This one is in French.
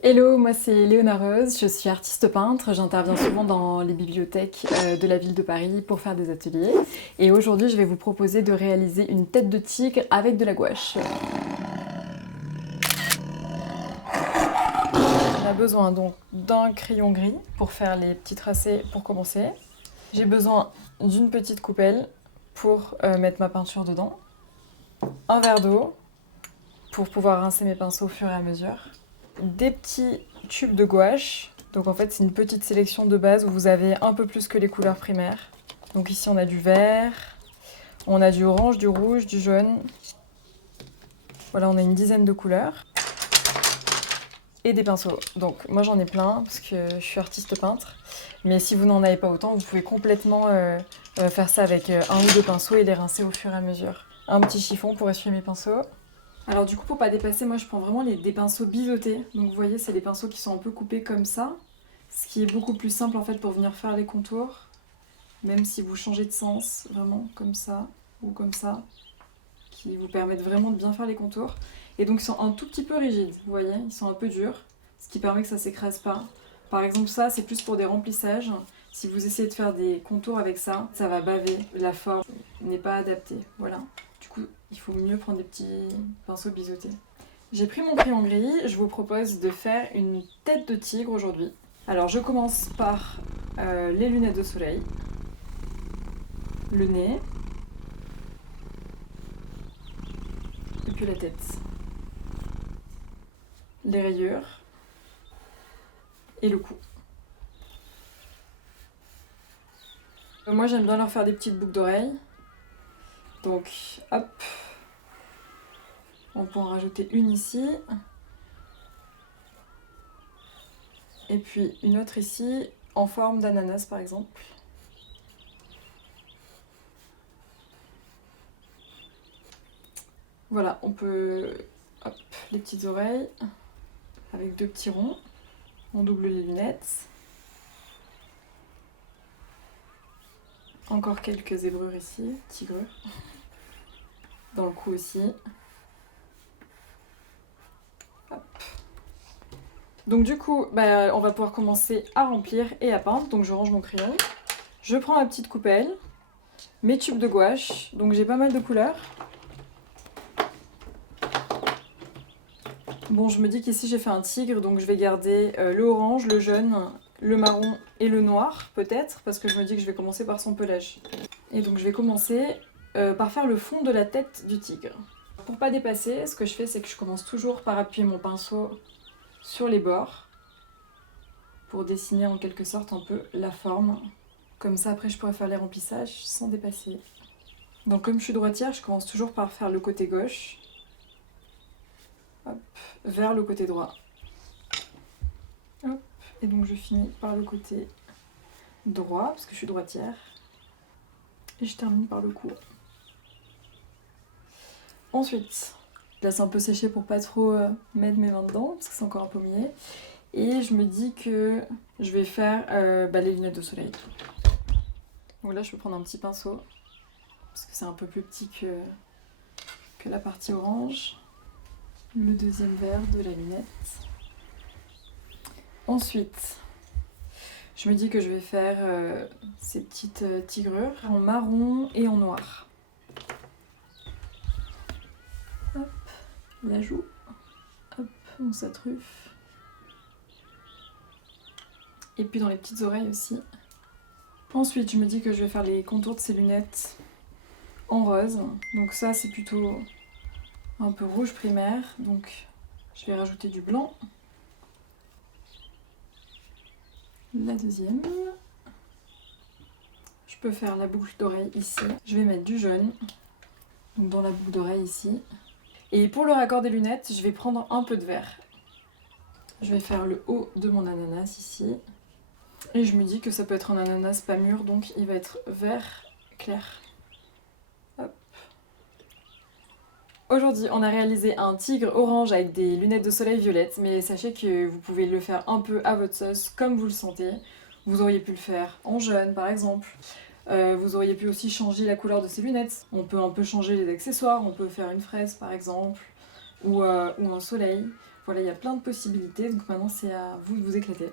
Hello, moi c'est Léona Rose, je suis artiste peintre, j'interviens souvent dans les bibliothèques de la ville de Paris pour faire des ateliers. Et aujourd'hui je vais vous proposer de réaliser une tête de tigre avec de la gouache. On a besoin donc d'un crayon gris pour faire les petits tracés pour commencer. J'ai besoin d'une petite coupelle pour mettre ma peinture dedans. Un verre d'eau pour pouvoir rincer mes pinceaux au fur et à mesure. Des petits tubes de gouache. Donc en fait c'est une petite sélection de base où vous avez un peu plus que les couleurs primaires. Donc ici on a du vert, on a du orange, du rouge, du jaune. Voilà, on a une dizaine de couleurs. Et des pinceaux. Donc moi j'en ai plein parce que je suis artiste peintre. Mais si vous n'en avez pas autant, vous pouvez complètement faire ça avec un ou deux pinceaux et les rincer au fur et à mesure. Un petit chiffon pour essuyer mes pinceaux. Alors du coup pour pas dépasser, moi je prends vraiment des pinceaux biseautés. Donc vous voyez c'est des pinceaux qui sont un peu coupés comme ça. Ce qui est beaucoup plus simple en fait pour venir faire les contours. Même si vous changez de sens, vraiment comme ça ou comme ça. Qui vous permettent vraiment de bien faire les contours. Et donc ils sont un tout petit peu rigides, vous voyez, ils sont un peu durs. Ce qui permet que ça s'écrase pas. Par exemple ça c'est plus pour des remplissages. Si vous essayez de faire des contours avec ça, ça va baver. La forme n'est pas adaptée, voilà. Du coup, il faut mieux prendre des petits pinceaux biseautés. J'ai pris mon crayon gris, je vous propose de faire une tête de tigre aujourd'hui. Alors je commence par les lunettes de soleil, le nez, et puis la tête. Les rayures et le cou. Moi j'aime bien leur faire des petites boucles d'oreilles. Donc hop, on peut en rajouter une ici. Et puis une autre ici, en forme d'ananas par exemple. Voilà, on peut... Hop, les petites oreilles, avec deux petits ronds. On double les lunettes. Encore quelques zébrures ici, tigreux. Dans le cou aussi. Hop. Donc du coup, on va pouvoir commencer à remplir et à peindre. Donc je range mon crayon. Je prends ma petite coupelle, mes tubes de gouache. Donc j'ai pas mal de couleurs. Bon, je me dis qu'ici j'ai fait un tigre, donc je vais garder le orange, le jaune, le marron et le noir, peut-être, parce que je me dis que je vais commencer par son pelage. Et donc je vais commencer par faire le fond de la tête du tigre. Pour pas dépasser, ce que je fais, c'est que je commence toujours par appuyer mon pinceau sur les bords, pour dessiner en quelque sorte un peu la forme. Comme ça, après, je pourrais faire les remplissages sans dépasser. Donc comme je suis droitière, je commence toujours par faire le côté gauche. Hop, vers le côté droit. Hop, et donc je finis par le côté droit, parce que je suis droitière. Et je termine par le cou. Ensuite, je laisse un peu sécher pour pas trop mettre mes mains dedans, parce que c'est encore un peu mouillé. Et je me dis que je vais faire les lunettes de soleil. Donc là, je peux prendre un petit pinceau, parce que c'est un peu plus petit que la partie orange. Le deuxième verre de la lunette. Ensuite, je me dis que je vais faire ces petites tigrures en marron et en noir. Hop, la joue. Hop, on s'attruffe. Et puis dans les petites oreilles aussi. Ensuite, je me dis que je vais faire les contours de ces lunettes en rose. Donc ça, c'est plutôt un peu rouge primaire. Donc je vais rajouter du blanc. La deuxième. Je peux faire la boucle d'oreille ici. Je vais mettre du jaune. Donc dans la boucle d'oreille ici. Et pour le raccord des lunettes, je vais prendre un peu de vert. Je vais faire le haut de mon ananas ici. Et je me dis que ça peut être un ananas pas mûr, donc il va être vert clair. Hop. Aujourd'hui, on a réalisé un tigre orange avec des lunettes de soleil violettes, mais sachez que vous pouvez le faire un peu à votre sauce, comme vous le sentez. Vous auriez pu le faire en jaune, par exemple. Vous auriez pu aussi changer la couleur de ces lunettes. On peut un peu changer les accessoires, on peut faire une fraise, par exemple, ou un soleil. Voilà, il y a plein de possibilités, donc maintenant c'est à vous de vous éclater.